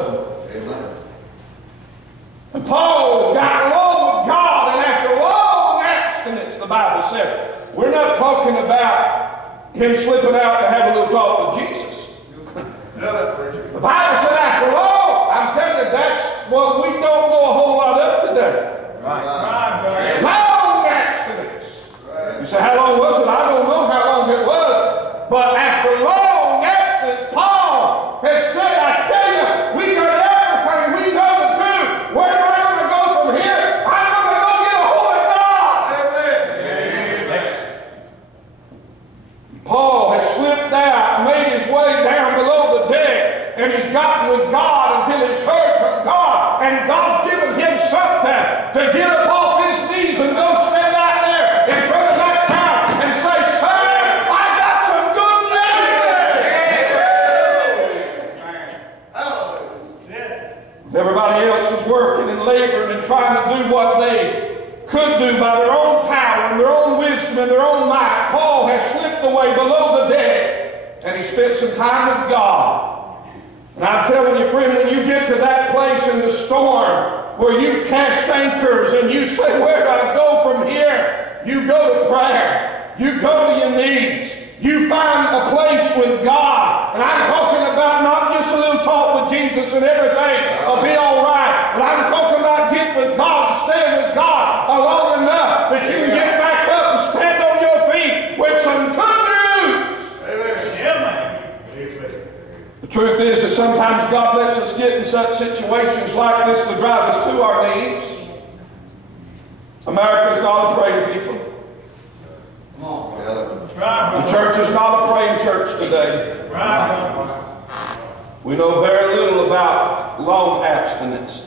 Amen. And Paul got along with God, and after long abstinence, the Bible said, we're not talking about him slipping out to have a little talk with Jesus. The Bible said after long, I'm telling you, that's what we don't know a whole lot of today. Right. Long abstinence. You say, how long was it? I don't know how long it was. But after long abstinence, Paul has said, I tell you, we got everything we know to do. Where am I going to go from here? I'm going to go get a hold of God. Amen. Paul has slipped out, made his way down below the deck, and he's gotten with God until he's heard from God. And God's given him something to get up off his knees and go stand out there in front of that crowd and say, son, I got some good news. Everybody else is working and laboring and trying to do what they could do by their own power and their own wisdom and their own might. Paul has slipped away below the deck, and he spent some time with God. And I'm telling you, friend, when you get to that place in the storm where you cast anchors and you say, where do I go from here? You go to prayer. You go to your knees. You find a place with God. And I'm talking about not just a little talk with Jesus and everything will be all right. But I'm talking about getting with God and staying with God long enough that you can get back up and stand on your feet with some good news. Amen. Yeah, man. The truth is that sometimes God lets us get in such situations like this to drive us to our knees. America's not a praying people. The church is not a praying church today. We know very little about long abstinence.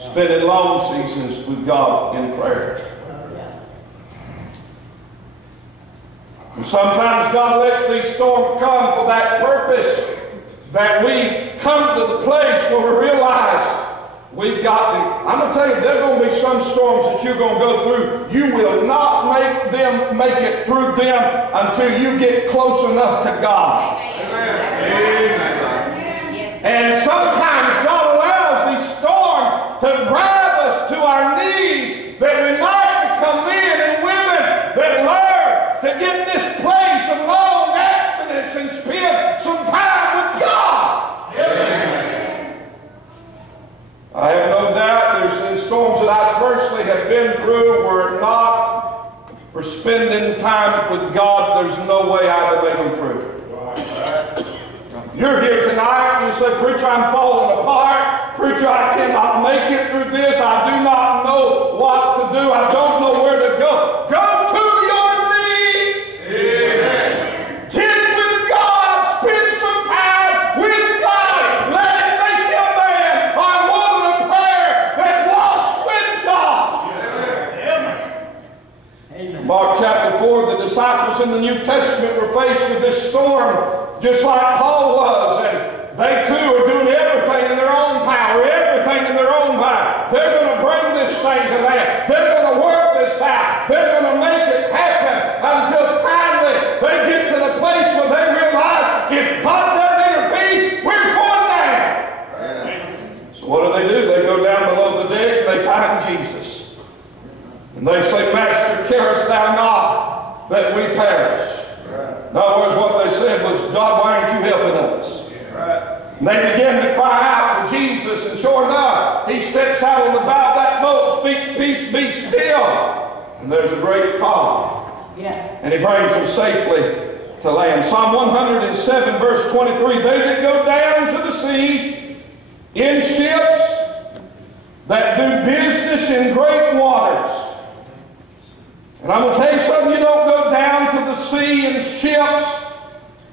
Spending long seasons with God in prayer. And sometimes God lets these storms come for that purpose, that we come to the place where we realize we've got to. I'm going to tell you, there are going to be some storms that you're going to go through. You will not make it through them until you get close enough to God. Amen. Amen. And sometimes God allows these storms to drive us to our knees, that we might become men and women that learn to get this place of long abstinence and spend some time with God. Amen. I have no doubt there's some storms that I personally have been through were it not for spending time with God, there's no way I'd have made them through. You're here tonight and you say, preacher, I'm falling apart. Preacher, I cannot make it through this. I do not know what to do. I don't know where to go. Go to your knees. Amen. Get with God. Spend some time with God. Let it make you a man or a woman of prayer that walks with God. Amen. Amen. Mark chapter 4, the disciples in the New Testament were faced with this storm just like Paul was, and they too are doing everything in their own power, everything in their own power. They're going to bring this thing to that. They're going to work this out. They're going to make it happen until finally they get to the place where they realize if God doesn't intervene, we're going down. Yeah. So what do? They go down below the deck and they find Jesus. And they say, Master, carest thou not that we perish? In other words, what they said was, God, why aren't you helping us? And they began to cry out to Jesus, and sure enough, he steps out on the bow of that boat, speaks, peace, be still. And there's a great calm. And he brings them safely to land. Psalm 107, verse 23, they that go down to the sea in ships that do business in great waters. And I'm going to tell you something, you don't go down to the sea in ships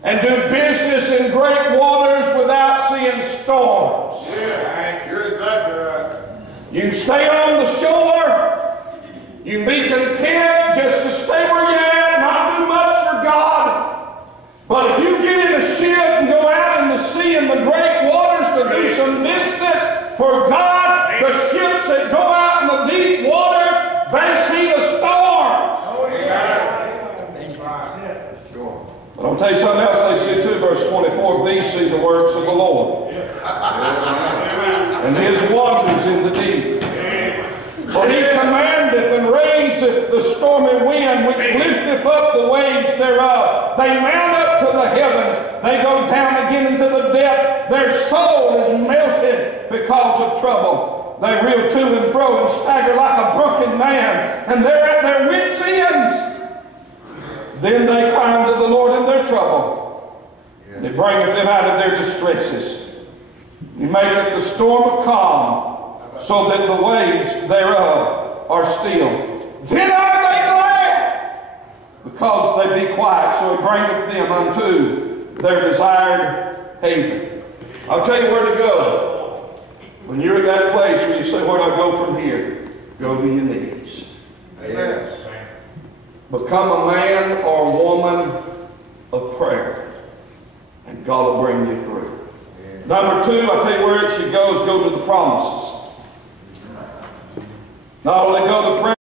and do business in great waters without seeing storms. Yeah, you're exactly right. You can stay on the shore, you can be content just to stay where you're at, not do much for God. But if you get in a ship and go out in the sea in the great waters to do some business for God, the ships that go out in the deep waters, they see the storms. But I'll tell you something else they see too, verse 24, these see the works of the Lord. up the waves thereof. They mount up to the heavens. They go down again into the depth. Their soul is melted because of trouble. They reel to and fro and stagger like a drunken man, and they're at their wits' ends. Then they cry unto the Lord in their trouble, and He bringeth them out of their distresses. He maketh the storm a calm, so that the waves thereof are still. Then are they glad, because they be quiet, so He bringeth them unto their desired haven. I'll tell you where to go. When you're at that place where you say, where do I go from here? Go to your knees. Amen. Become a man or woman of prayer, and God will bring you through. Number two, I'll tell you where it should go, is go to the promises. Not only go to prayer,